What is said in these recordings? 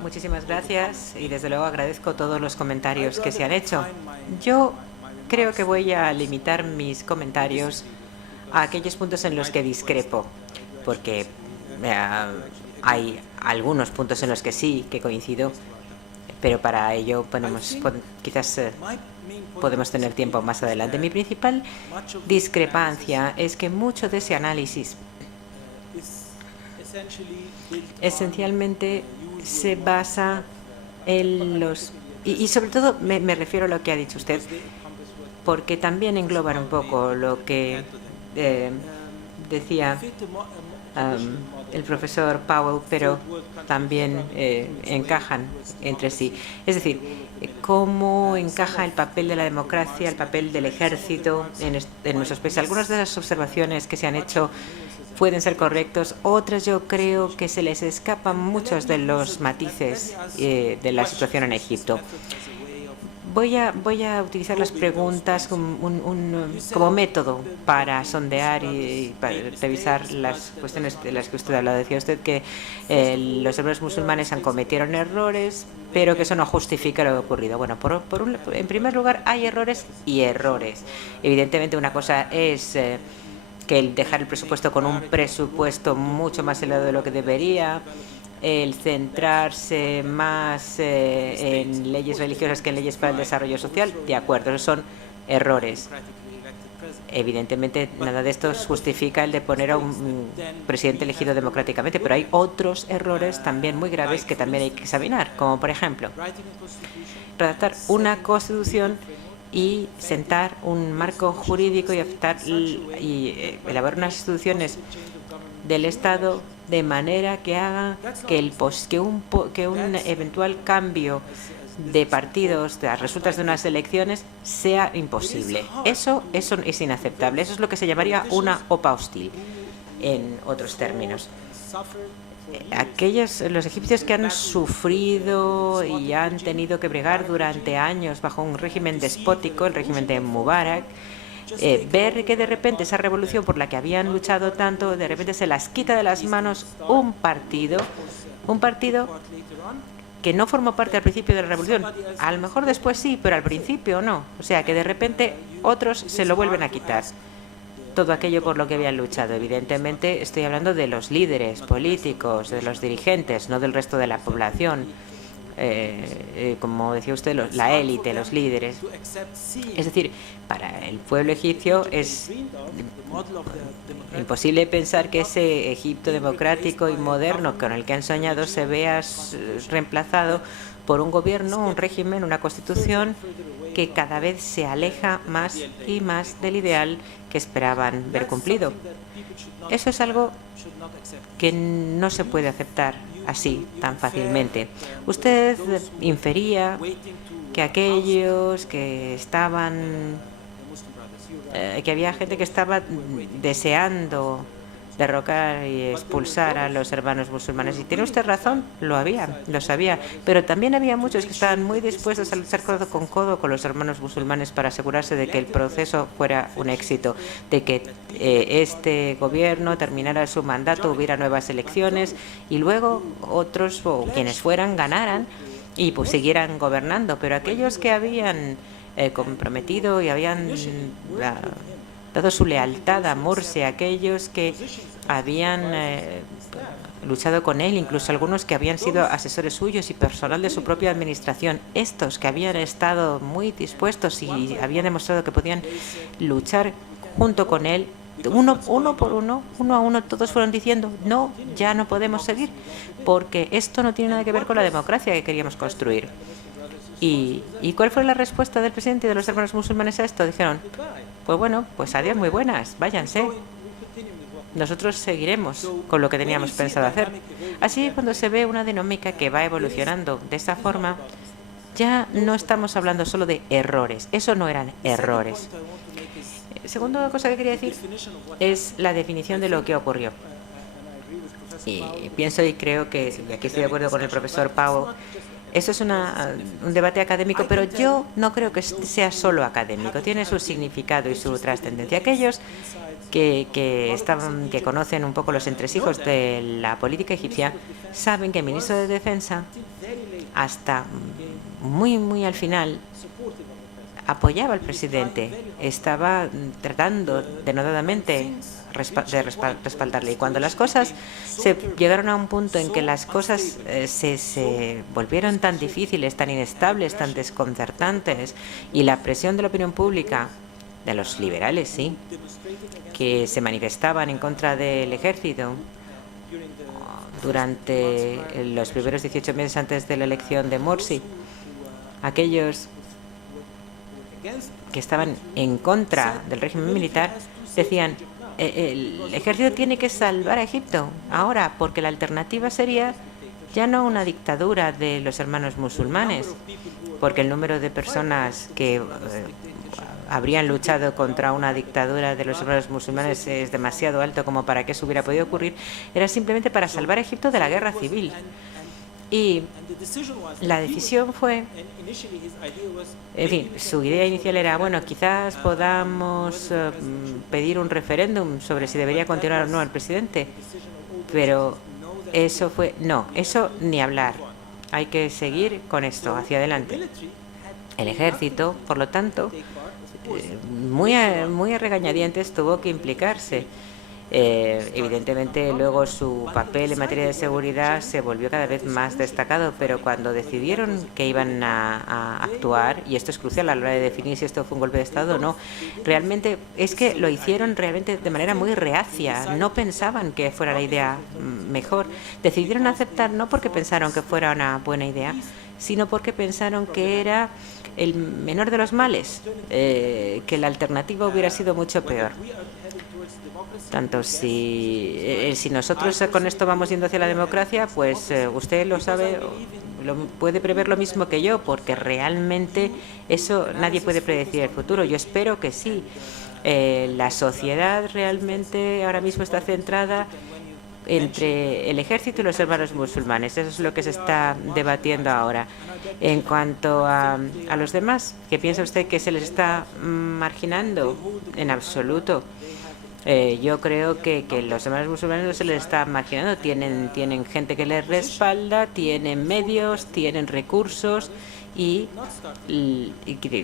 Muchísimas gracias y desde luego agradezco todos los comentarios que se han hecho. Yo creo que voy a limitar mis comentarios a aquellos puntos en los que discrepo, porque hay algunos puntos en los que sí que coincido, pero para ello quizás podemos tener tiempo más adelante. Mi principal discrepancia es que mucho de ese análisis esencialmente se basa en los... Y sobre todo me refiero a lo que ha dicho usted, porque también engloban un poco lo que decía el profesor Powell, pero también encajan entre sí. Es decir, cómo encaja el papel de la democracia, el papel del ejército en nuestros países. Algunas de las observaciones que se han hecho pueden ser correctos, otras yo creo que se les escapan muchos de los matices de la situación en Egipto. Voy a utilizar las preguntas como método para sondear y para revisar las cuestiones de las que usted ha hablado. Decía usted que los hermanos musulmanes han cometido errores, pero que eso no justifica lo ocurrido. Bueno, en primer lugar, hay errores y errores. Evidentemente, una cosa es que el dejar el presupuesto con un presupuesto mucho más elevado de lo que debería, el centrarse más en leyes religiosas que en leyes para el desarrollo social, de acuerdo, esos son errores. Evidentemente, nada de esto justifica el de poner a un presidente elegido democráticamente, pero hay otros errores también muy graves que también hay que examinar, como por ejemplo, redactar una constitución y sentar un marco jurídico y elaborar unas instituciones del Estado de manera que haga que un eventual cambio de partidos, de las resultas de unas elecciones, sea imposible. Eso es inaceptable. Eso es lo que se llamaría una OPA hostil, en otros términos. Los egipcios que han sufrido y han tenido que bregar durante años bajo un régimen despótico, el régimen de Mubarak, ver que de repente esa revolución por la que habían luchado tanto, de repente se las quita de las manos un partido que no formó parte al principio de la revolución. A lo mejor después sí, pero al principio no. O sea, que de repente otros se lo vuelven a quitar. Todo aquello por lo que habían luchado. Evidentemente, estoy hablando de los líderes políticos, de los dirigentes, no del resto de la población. Como decía usted, la élite, los líderes. Es decir, para el pueblo egipcio es imposible pensar que ese Egipto democrático y moderno con el que han soñado se vea reemplazado por un gobierno, un régimen, una constitución que cada vez se aleja más y más del ideal que esperaban ver cumplido. Eso es algo que no se puede aceptar así tan fácilmente. Usted infería que aquellos que había gente que estaba deseando derrocar y expulsar a los hermanos musulmanes. Y tiene usted razón, lo sabía. Pero también había muchos que estaban muy dispuestos a luchar codo con codo con los hermanos musulmanes para asegurarse de que el proceso fuera un éxito, de que este gobierno terminara su mandato, hubiera nuevas elecciones y luego otros o quienes fueran ganaran y pues siguieran gobernando. Pero aquellos que habían comprometido y habían dado su lealtad a Morsi, aquellos que habían luchado con él, incluso algunos que habían sido asesores suyos y personal de su propia administración, estos que habían estado muy dispuestos y habían demostrado que podían luchar junto con él, uno a uno, todos fueron diciendo, no, ya no podemos seguir, porque esto no tiene nada que ver con la democracia que queríamos construir. ¿Y cuál fue la respuesta del presidente y de los hermanos musulmanes a esto? Dijeron, pues bueno, pues adiós, muy buenas, váyanse. Nosotros seguiremos con lo que teníamos pensado hacer. Así, cuando se ve una dinámica que va evolucionando de esta forma, ya no estamos hablando solo de errores. Eso no eran errores. Segunda cosa que quería decir es la definición de lo que ocurrió. Y pienso y creo que, y aquí estoy de acuerdo con el profesor Powell, eso es un debate académico, pero yo no creo que sea solo académico. Tiene su significado y su trascendencia. Aquellos que conocen un poco los entresijos de la política egipcia, saben que el ministro de Defensa, hasta muy al final, apoyaba al presidente, estaba tratando denodadamente de respaldarle. Y cuando las cosas se llegaron a un punto en que las cosas se volvieron tan difíciles, tan inestables, tan desconcertantes, y la presión de la opinión pública, de los liberales, sí, que se manifestaban en contra del ejército durante los primeros 18 meses antes de la elección de Morsi, aquellos que estaban en contra del régimen militar decían: el ejército tiene que salvar a Egipto ahora, porque la alternativa sería ya no una dictadura de los hermanos musulmanes, porque el número de personas que habrían luchado contra una dictadura de los hermanos musulmanes es demasiado alto como para que eso hubiera podido ocurrir. Era simplemente para salvar a Egipto de la guerra civil. Y la decisión fue, en fin, su idea inicial era, bueno, quizás podamos pedir un referéndum sobre si debería continuar o no el presidente, pero eso fue, no, eso ni hablar, hay que seguir con esto, hacia adelante. El ejército, por lo tanto, muy a regañadientes tuvo que implicarse. Evidentemente, luego su papel en materia de seguridad se volvió cada vez más destacado, pero cuando decidieron que iban a actuar, y esto es crucial a la hora de definir si esto fue un golpe de Estado o no, realmente es que lo hicieron realmente de manera muy reacia, no pensaban que fuera la idea mejor. Decidieron aceptar no porque pensaron que fuera una buena idea, sino porque pensaron que era el menor de los males, que la alternativa hubiera sido mucho peor. Tanto si nosotros con esto vamos yendo hacia la democracia, pues usted lo sabe, puede prever lo mismo que yo, porque realmente eso nadie puede predecir el futuro. Yo espero que sí. La sociedad realmente ahora mismo está centrada entre el ejército y los hermanos musulmanes. Eso es lo que se está debatiendo ahora. En cuanto a los demás, ¿qué piensa usted que se les está marginando? En absoluto. Yo creo que los hermanos musulmanes no se les está marginando. Tienen gente que les respalda, tienen medios, tienen recursos y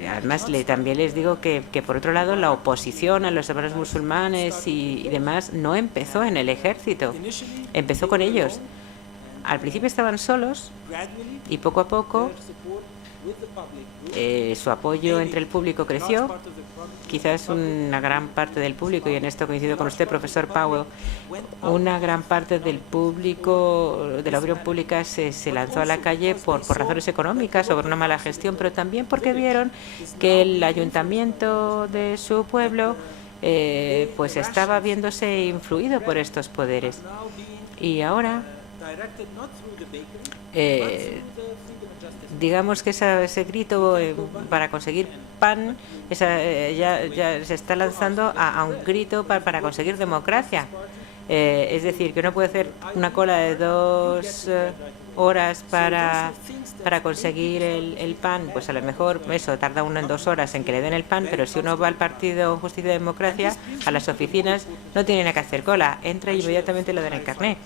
además también les digo que por otro lado la oposición a los hermanos musulmanes y demás no empezó en el ejército, empezó con ellos. Al principio estaban solos y poco a poco su apoyo entre el público creció. Quizás una gran parte del público, y en esto coincido con usted, profesor Powell, una gran parte del público, de la opinión pública, se lanzó a la calle por razones económicas o por una mala gestión, pero también porque vieron que el ayuntamiento de su pueblo pues estaba viéndose influido por estos poderes. Y ahora digamos que ese grito para conseguir pan ya se está lanzando a un grito para conseguir democracia. Es decir, que uno puede hacer una cola de 2 horas para conseguir el pan, pues a lo mejor eso tarda uno en 2 horas en que le den el pan, pero si uno va al Partido Justicia y Democracia, a las oficinas, no tiene que hacer cola, entra y inmediatamente le dan el carné.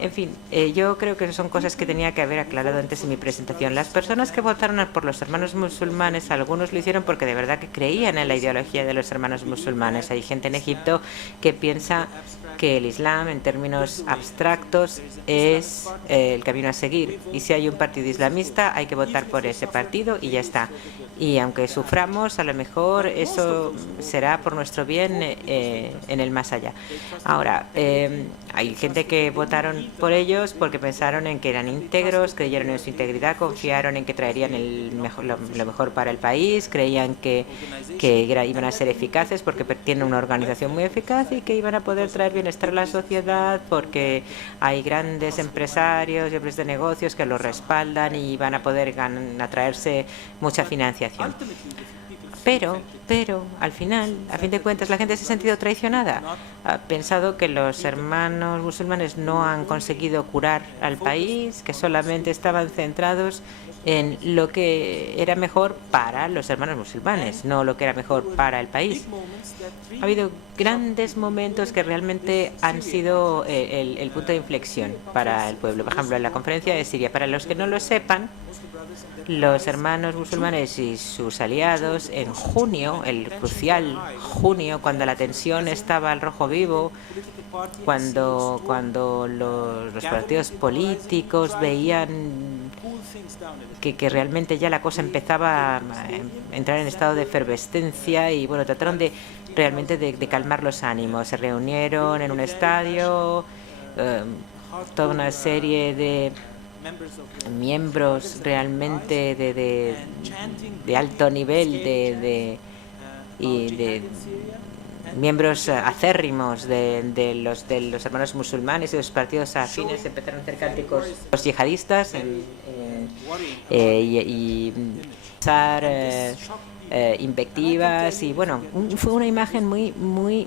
En fin, yo creo que son cosas que tenía que haber aclarado antes en mi presentación. Las personas que votaron por los hermanos musulmanes, algunos lo hicieron porque de verdad que creían en la ideología de los hermanos musulmanes. Hay gente en Egipto que piensa que el Islam, en términos abstractos, es el camino a seguir. Y si hay un partido islamista, hay que votar por ese partido y ya está. Y aunque suframos, a lo mejor eso será por nuestro bien en el más allá. Ahora, hay gente que votaron por ellos porque pensaron en que eran íntegros, creyeron en su integridad, confiaron en que traerían lo mejor para el país, creían que iban a ser eficaces porque tienen una organización muy eficaz y que iban a poder traer bienestar a la sociedad porque hay grandes empresarios y hombres de negocios que los respaldan y van a poder atraerse mucha financiación. Pero, al final, a fin de cuentas, la gente se ha sentido traicionada. Ha pensado que los hermanos musulmanes no han conseguido curar al país, que solamente estaban centrados en lo que era mejor para los hermanos musulmanes, no lo que era mejor para el país. Ha habido grandes momentos que realmente han sido el punto de inflexión para el pueblo. Por ejemplo, en la conferencia de Siria. Para los que no lo sepan, los hermanos musulmanes y sus aliados en junio, el crucial junio, cuando la tensión estaba al rojo vivo, cuando los partidos políticos veían que realmente ya la cosa empezaba a entrar en estado de efervescencia y bueno, trataron realmente de calmar los ánimos. Se reunieron en un estadio, toda una serie de miembros realmente de alto nivel y de miembros acérrimos de los hermanos musulmanes y de los partidos afines empezaron a hacer cánticos los yihadistas y usar invectivas y bueno, fue una imagen muy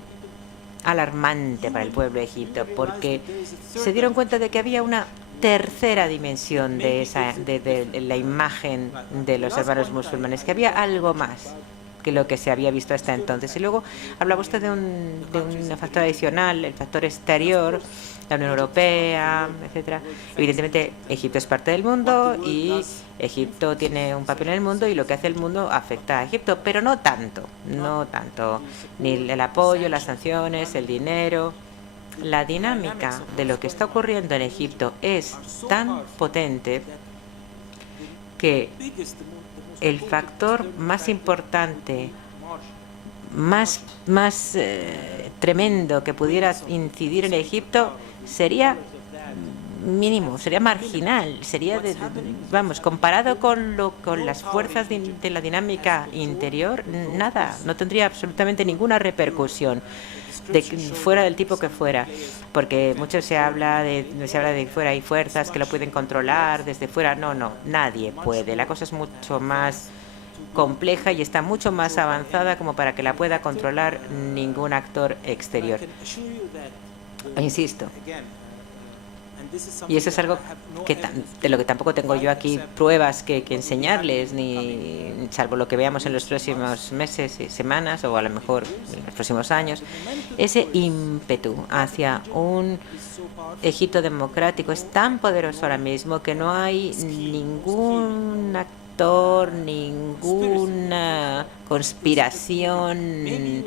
alarmante para el pueblo de Egipto porque se dieron cuenta de que había una tercera dimensión de la imagen de los hermanos musulmanes, que había algo más que lo que se había visto hasta entonces. Y luego hablaba usted de un factor adicional, el factor exterior, la Unión Europea, etcétera. Evidentemente, Egipto es parte del mundo y Egipto tiene un papel en el mundo y lo que hace el mundo afecta a Egipto, pero no tanto. Ni el apoyo, las sanciones, el dinero. La dinámica de lo que está ocurriendo en Egipto es tan potente que el factor más importante, más tremendo que pudiera incidir en Egipto sería mínimo, sería marginal, sería vamos, comparado con las fuerzas de la dinámica interior, nada, no tendría absolutamente ninguna repercusión. Fuera del tipo que fuera, porque mucho se habla de fuera hay fuerzas que lo pueden controlar desde fuera. No, nadie puede. La cosa es mucho más compleja y está mucho más avanzada como para que la pueda controlar ningún actor exterior. Insisto. Y eso es algo de lo que tampoco tengo yo aquí pruebas que enseñarles, ni salvo lo que veamos en los próximos meses y semanas, o a lo mejor en los próximos años. Ese ímpetu hacia un Egipto democrático es tan poderoso ahora mismo que no hay ningún actor, ninguna conspiración,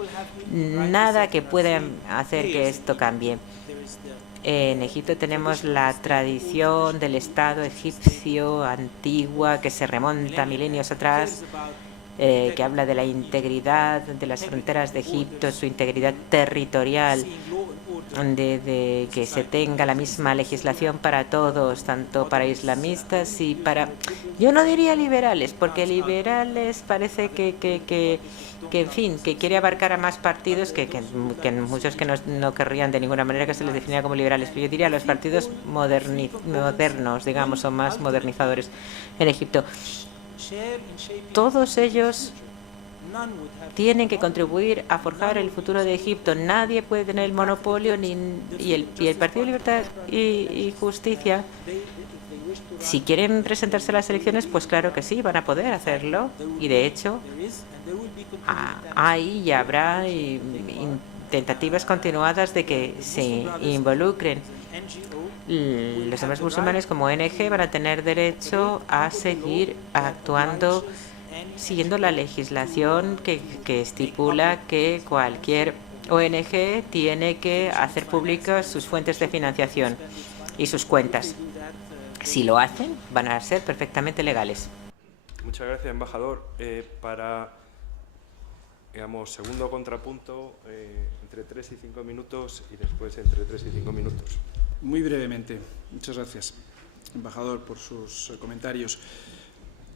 nada que pueda hacer que esto cambie. En Egipto tenemos la tradición del Estado egipcio antigua que se remonta milenios atrás, que habla de la integridad de las fronteras de Egipto, su integridad territorial, de que se tenga la misma legislación para todos, tanto para islamistas y para, yo no diría liberales, porque liberales parece que en fin, que quiere abarcar a más partidos que muchos que no querrían de ninguna manera que se les definiera como liberales. Pero yo diría los partidos modernos, digamos, o más modernizadores en Egipto. Todos ellos tienen que contribuir a forjar el futuro de Egipto. Nadie puede tener el monopolio y el Partido de Libertad y Justicia. Si quieren presentarse a las elecciones, pues claro que sí, van a poder hacerlo. Y de hecho, hay y habrá tentativas continuadas de que se involucren. Los hermanos musulmanes como ONG van a tener derecho a seguir actuando siguiendo la legislación que estipula que cualquier ONG tiene que hacer públicas sus fuentes de financiación y sus cuentas. Si lo hacen, van a ser perfectamente legales. Muchas gracias, embajador. Para, digamos, segundo contrapunto, entre 3 y 5 minutos y después entre 3 y 5 minutos. Muy brevemente. Muchas gracias, embajador, por sus comentarios.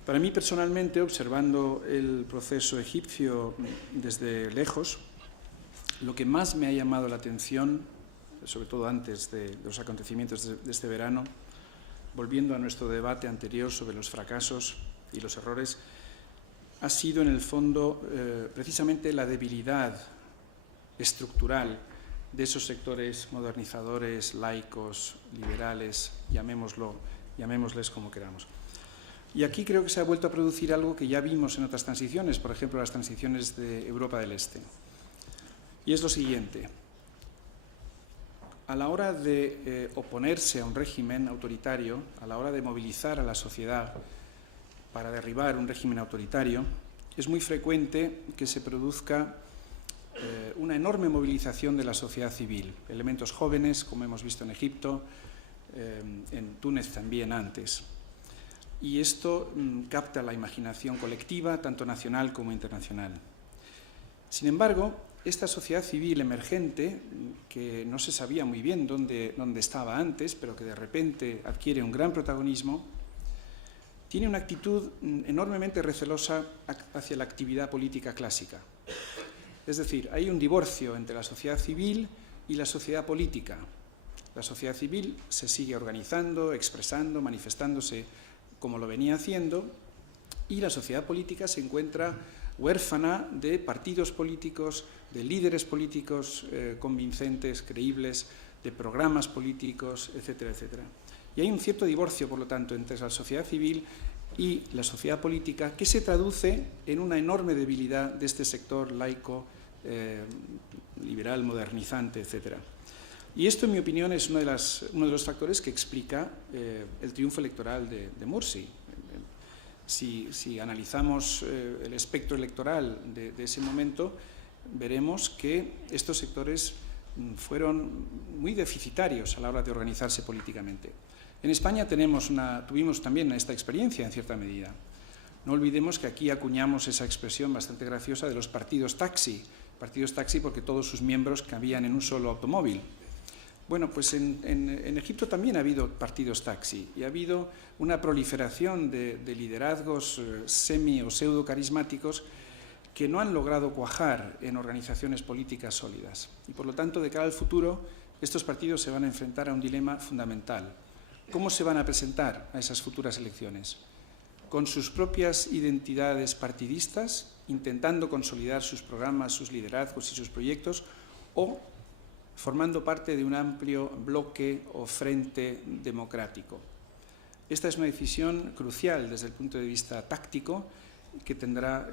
Para mí, personalmente, observando el proceso egipcio desde lejos, lo que más me ha llamado la atención, sobre todo antes de los acontecimientos de este verano, volviendo a nuestro debate anterior sobre los fracasos y los errores, ha sido en el fondo precisamente la debilidad estructural de esos sectores modernizadores, laicos, liberales, llamémosles como queramos. Y aquí creo que se ha vuelto a producir algo que ya vimos en otras transiciones, por ejemplo, las transiciones de Europa del Este. Y es lo siguiente. A la hora de oponerse a un régimen autoritario, a la hora de movilizar a la sociedad para derribar un régimen autoritario, es muy frecuente que se produzca una enorme movilización de la sociedad civil, elementos jóvenes, como hemos visto en Egipto, en Túnez también antes. Y esto capta la imaginación colectiva, tanto nacional como internacional. Sin embargo, esta sociedad civil emergente, que no se sabía muy bien dónde estaba antes, pero que de repente adquiere un gran protagonismo, tiene una actitud enormemente recelosa hacia la actividad política clásica. Es decir, hay un divorcio entre la sociedad civil y la sociedad política. La sociedad civil se sigue organizando, expresando, manifestándose como lo venía haciendo, y la sociedad política se encuentra huérfana de partidos políticos, de líderes políticos convincentes, creíbles, de programas políticos, etcétera, etcétera. Y hay un cierto divorcio, por lo tanto, entre la sociedad civil y la sociedad política, que se traduce en una enorme debilidad de este sector laico, liberal, modernizante, etcétera. Y esto, en mi opinión, es uno de los factores que explica el triunfo electoral de Morsi. Si analizamos el espectro electoral de ese momento, veremos que estos sectores fueron muy deficitarios a la hora de organizarse políticamente. En España tuvimos también esta experiencia en cierta medida. No olvidemos que aquí acuñamos esa expresión bastante graciosa de los partidos taxi porque todos sus miembros cabían en un solo automóvil. Bueno, pues en Egipto también ha habido partidos taxi y ha habido una proliferación de liderazgos semi- o pseudo-carismáticos que no han logrado cuajar en organizaciones políticas sólidas. Y por lo tanto, de cara al futuro, estos partidos se van a enfrentar a un dilema fundamental. ¿Cómo se van a presentar a esas futuras elecciones? ¿Con sus propias identidades partidistas, intentando consolidar sus programas, sus liderazgos y sus proyectos, o formando parte de un amplio bloque o frente democrático? Esta es una decisión crucial desde el punto de vista táctico que tendrá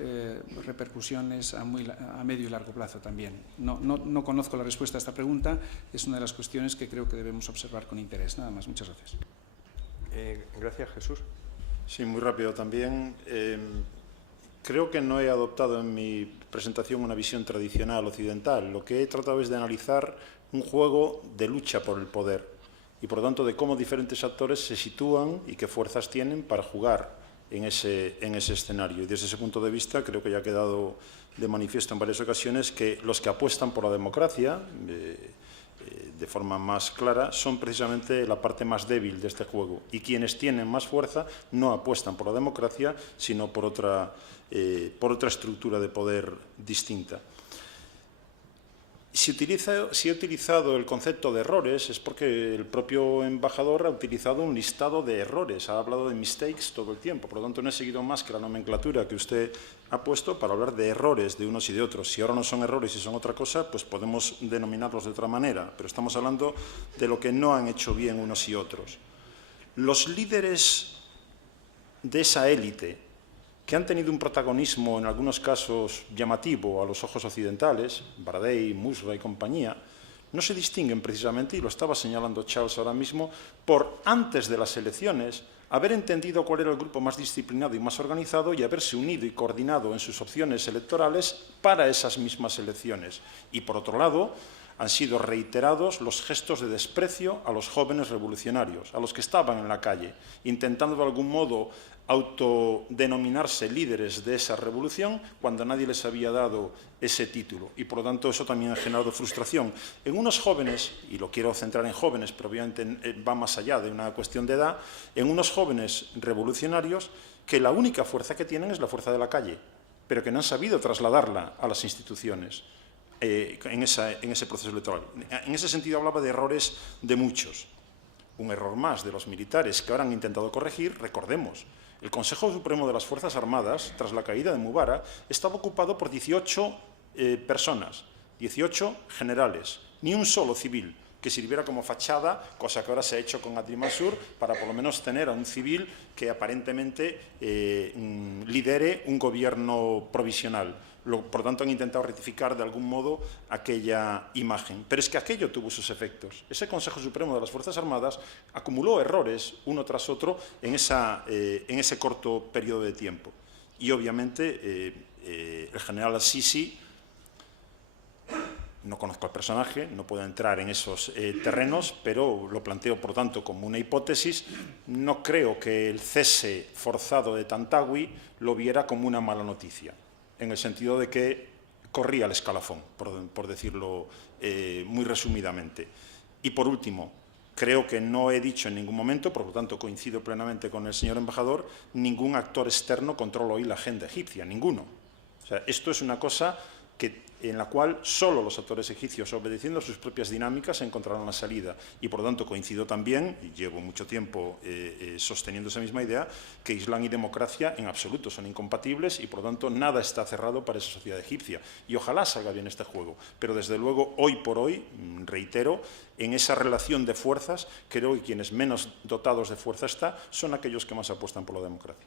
repercusiones a medio y largo plazo también. No conozco la respuesta a esta pregunta, es una de las cuestiones que creo que debemos observar con interés. Nada más, muchas gracias. Gracias, Jesús. Sí, muy rápido también. Creo que no he adoptado en mi presentación una visión tradicional occidental. Lo que he tratado es de analizar un juego de lucha por el poder y, por lo tanto, de cómo diferentes actores se sitúan y qué fuerzas tienen para jugar en ese escenario. Y desde ese punto de vista creo que ya ha quedado de manifiesto en varias ocasiones que los que apuestan por la democracia de forma más clara son precisamente la parte más débil de este juego, y quienes tienen más fuerza no apuestan por la democracia sino por otra estructura de poder distinta. Si he utilizado el concepto de errores es porque el propio embajador ha utilizado un listado de errores, ha hablado de mistakes todo el tiempo, por lo tanto no he seguido más que la nomenclatura que usted ha puesto para hablar de errores de unos y de otros. Si ahora no son errores y son otra cosa, pues podemos denominarlos de otra manera, pero estamos hablando de lo que no han hecho bien unos y otros. Los líderes de esa élite, que han tenido un protagonismo en algunos casos llamativo a los ojos occidentales, Baradei, Musra y compañía, no se distinguen precisamente, y lo estaba señalando Charles ahora mismo, por antes de las elecciones haber entendido cuál era el grupo más disciplinado y más organizado y haberse unido y coordinado en sus opciones electorales para esas mismas elecciones. Y por otro lado, han sido reiterados los gestos de desprecio a los jóvenes revolucionarios, a los que estaban en la calle, intentando de algún modo autodenominarse líderes de esa revolución cuando nadie les había dado ese título. Y por lo tanto eso también ha generado frustración en unos jóvenes, y lo quiero centrar en jóvenes, pero obviamente va más allá de una cuestión de edad, en unos jóvenes revolucionarios que la única fuerza que tienen es la fuerza de la calle, pero que no han sabido trasladarla a las instituciones. En ese proceso electoral. En ese sentido hablaba de errores de muchos. Un error más de los militares que ahora han intentado corregir, recordemos, el Consejo Supremo de las Fuerzas Armadas, tras la caída de Mubarak, estaba ocupado por 18 personas, 18 generales, ni un solo civil, que sirviera como fachada, cosa que ahora se ha hecho con Adil Mansur, para por lo menos tener a un civil que aparentemente lidere un gobierno provisional. Por tanto, han intentado rectificar de algún modo aquella imagen. Pero es que aquello tuvo sus efectos. Ese Consejo Supremo de las Fuerzas Armadas acumuló errores uno tras otro en ese corto periodo de tiempo. Y obviamente el general al-Sisi, no conozco al personaje, no puedo entrar en esos terrenos, pero lo planteo, por tanto, como una hipótesis. No creo que el cese forzado de Tantawi lo viera como una mala noticia, en el sentido de que corría el escalafón, por decirlo muy resumidamente. Y por último, creo que no he dicho en ningún momento, por lo tanto coincido plenamente con el señor embajador, ningún actor externo controla hoy la agenda egipcia, ninguno. O sea, esto es una cosa en la cual solo los actores egipcios, obedeciendo a sus propias dinámicas, encontrarán la salida. Y por lo tanto coincido también, y llevo mucho tiempo sosteniendo esa misma idea, que Islam y democracia en absoluto son incompatibles y por lo tanto nada está cerrado para esa sociedad egipcia. Y ojalá salga bien este juego. Pero desde luego, hoy por hoy, reitero, en esa relación de fuerzas, creo que quienes menos dotados de fuerza están son aquellos que más apuestan por la democracia.